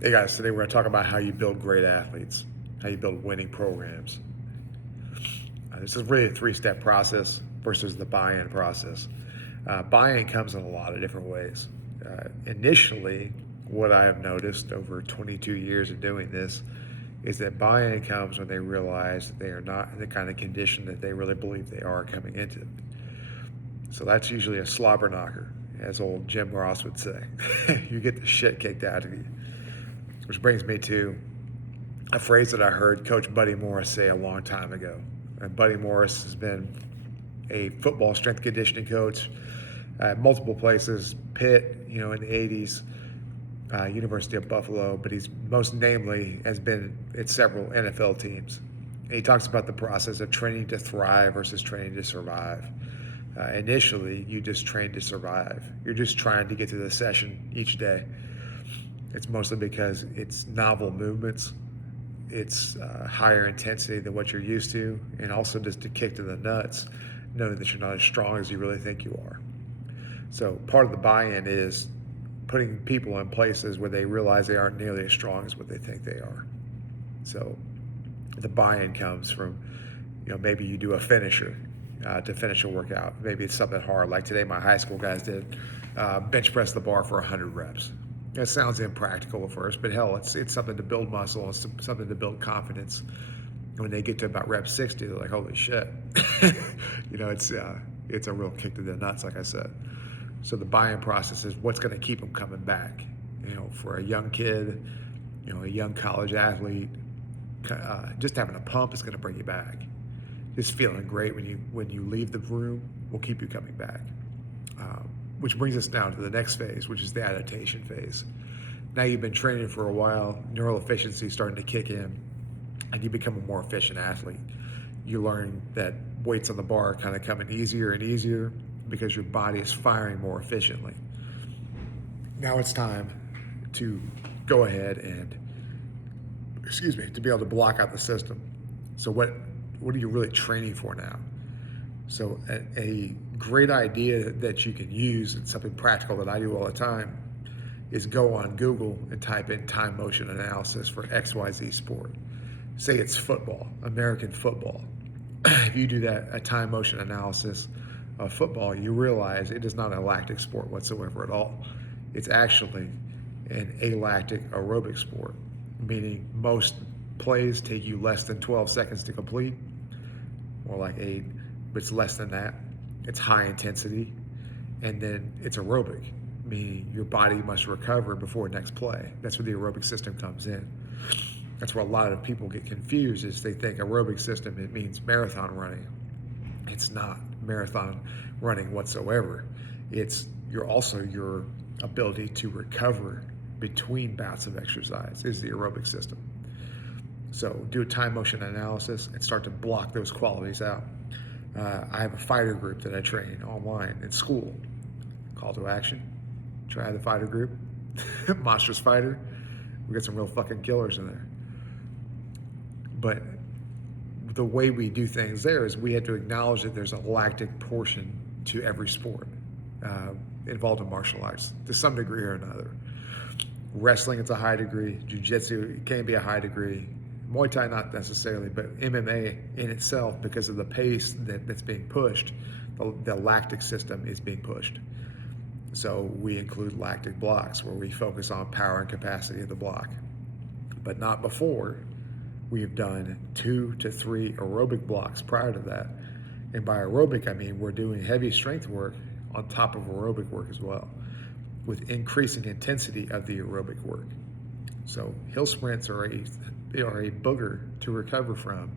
Hey guys, today we're going to talk about how you build great athletes, how you build winning programs. This is really a three-step process versus the buy-in process. Buy-in comes in a lot of different ways. Initially, what I have noticed over 22 years of doing this is that buy-in comes when they realize that they are not in the kind of condition that they really believe they are coming into. So that's usually a slobber knocker, as old Jim Ross would say. You get the shit kicked out of you. Which brings me to a phrase that I heard Coach Buddy Morris say a long time ago. And Buddy Morris has been a football strength conditioning coach at multiple places, Pitt, in the 80s, University of Buffalo, but he's most namely has been at several NFL teams. And he talks about the process of training to thrive versus training to survive. Initially, you just train to survive. You're just trying to get to the session each day. It's mostly because it's novel movements, it's higher intensity than what you're used to, and also just a kick to the nuts, knowing that you're not as strong as you really think you are. So part of the buy-in is putting people in places where they realize they aren't nearly as strong as what they think they are. So the buy-in comes from, maybe you do a finisher to finish a workout. Maybe it's something hard, like today my high school guys did bench press the bar for 100 reps. That sounds impractical at first, but hell, it's something to build muscle. It's something to build confidence. When they get to about rep 60, they're like, "Holy shit!" It's a real kick to the nuts, like I said. So the buy-in process is what's going to keep them coming back. For a young kid, a young college athlete, just having a pump is going to bring you back. Just feeling great when you leave the room will keep you coming back. Which brings us down to the next phase, which is the adaptation phase. Now you've been training for a while, neural efficiency is starting to kick in, and you become a more efficient athlete. You learn that weights on the bar are kind of coming easier and easier because your body is firing more efficiently. Now it's time to go ahead and, to be able to block out the system. So what are you really training for now? So a great idea that you can use, and something practical that I do all the time, is go on Google and type in time motion analysis for XYZ sport. Say it's football, American football. If you do that, a time motion analysis of football, you realize it is not an lactic sport whatsoever at all. It's actually an alactic aerobic sport, meaning most plays take you less than 12 seconds to complete, more like 8, but it's less than that. It's high intensity, and then it's aerobic, meaning your body must recover before next play. That's where the aerobic system comes in. That's where a lot of people get confused, is they think aerobic system, it means marathon running. It's not marathon running whatsoever. It's your ability to recover between bouts of exercise is the aerobic system. So do a time motion analysis and start to block those qualities out. I have a fighter group that I train online in Skool. Call to action. Try the fighter group. Monstrous Fighter. We got some real fucking killers in there. But the way we do things there is we have to acknowledge that there's a lactic portion to every sport involved in martial arts to some degree or another. Wrestling, it's a high degree. Jiu-jitsu can be a high degree. Muay Thai, not necessarily, but MMA in itself, because of the pace that's being pushed, the lactic system is being pushed. So we include lactic blocks where we focus on power and capacity of the block, but not before we've done 2 to 3 aerobic blocks prior to that. And by aerobic, I mean we're doing heavy strength work on top of aerobic work as well, with increasing intensity of the aerobic work. So hill sprints are a booger to recover from,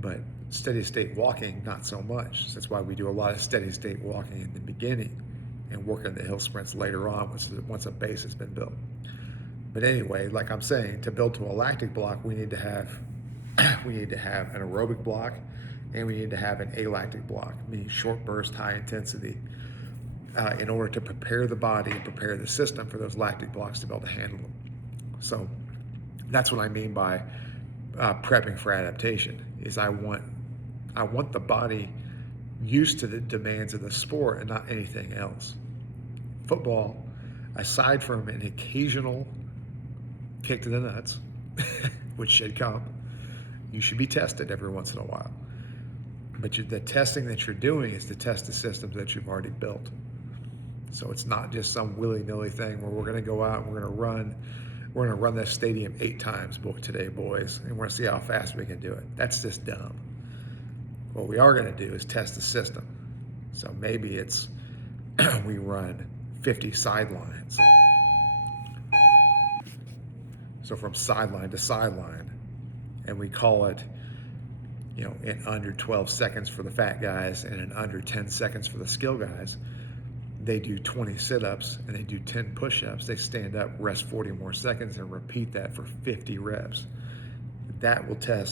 but steady state walking, not so much. That's why we do a lot of steady state walking in the beginning and work on the hill sprints later on once a base has been built. But anyway, like I'm saying, to build to a lactic block, we need to have an aerobic block, and we need to have an alactic block, meaning short burst, high intensity, in order to prepare the body and prepare the system for those lactic blocks to be able to handle them. So that's what I mean by prepping for adaptation. Is I want the body used to the demands of the sport and not anything else. Football, aside from an occasional kicked in the nuts, which should come. You should be tested every once in a while. But the testing that you're doing is to test the systems that you've already built. So it's not just some willy-nilly thing where we're going to go out and we're going to run this stadium 8 times today, boys, and we're going to see how fast we can do it. That's just dumb. What we are going to do is test the system. So maybe it's we run 50 sidelines. So from sideline to sideline, and we call it, in under 12 seconds for the fat guys and in under 10 seconds for the skill guys. They do 20 sit-ups and they do 10 push-ups. They stand up, rest 40 more seconds, and repeat that for 50 reps. That will tell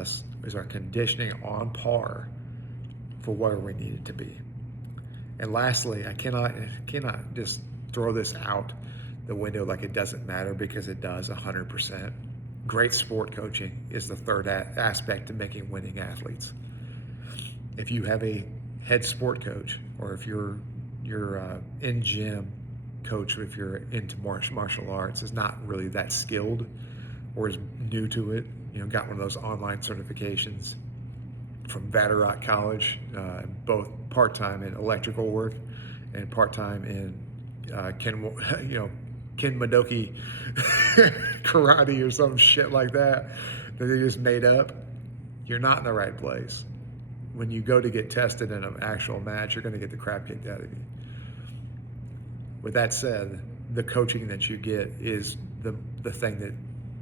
us, is our conditioning on par for where we need it to be. And lastly, I cannot just throw this out the window like it doesn't matter, because it does 100%. Great sport coaching is the third aspect to making winning athletes. If you have a head sport coach, or if you're in gym coach, if you're into martial arts, is not really that skilled or is new to it, got one of those online certifications from Vatterott College, both part-time in electrical work and part-time in Ken Madoki karate or some shit like that they just made up, you're not in the right place. When you go to get tested in an actual match, you're going to get the crap kicked out of you. With that said, the coaching that you get is the thing that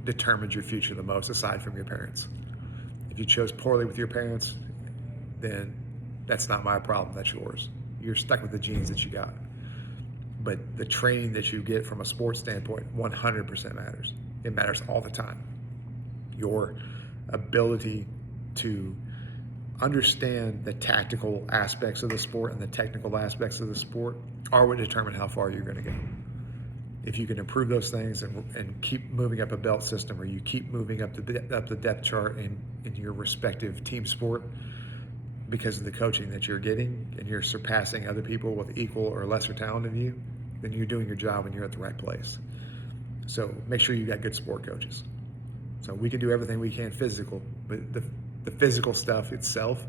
determines your future the most, aside from your parents. If you chose poorly with your parents, then that's not my problem, that's yours. You're stuck with the genes that you got. But the training that you get from a sports standpoint 100% matters. It matters all the time. Your ability to understand the tactical aspects of the sport and the technical aspects of the sport are what determine how far you're going to go. If you can improve those things and keep moving up a belt system, or you keep moving up the depth chart in your respective team sport because of the coaching that you're getting, and you're surpassing other people with equal or lesser talent than you, then you're doing your job and you're at the right place. So make sure you got good sport coaches. So we can do everything we can physical, but the physical stuff itself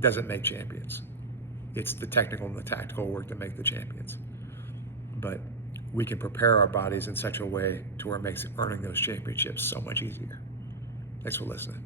doesn't make champions. It's the technical and the tactical work that make the champions. But we can prepare our bodies in such a way to where it makes earning those championships so much easier. Thanks for listening.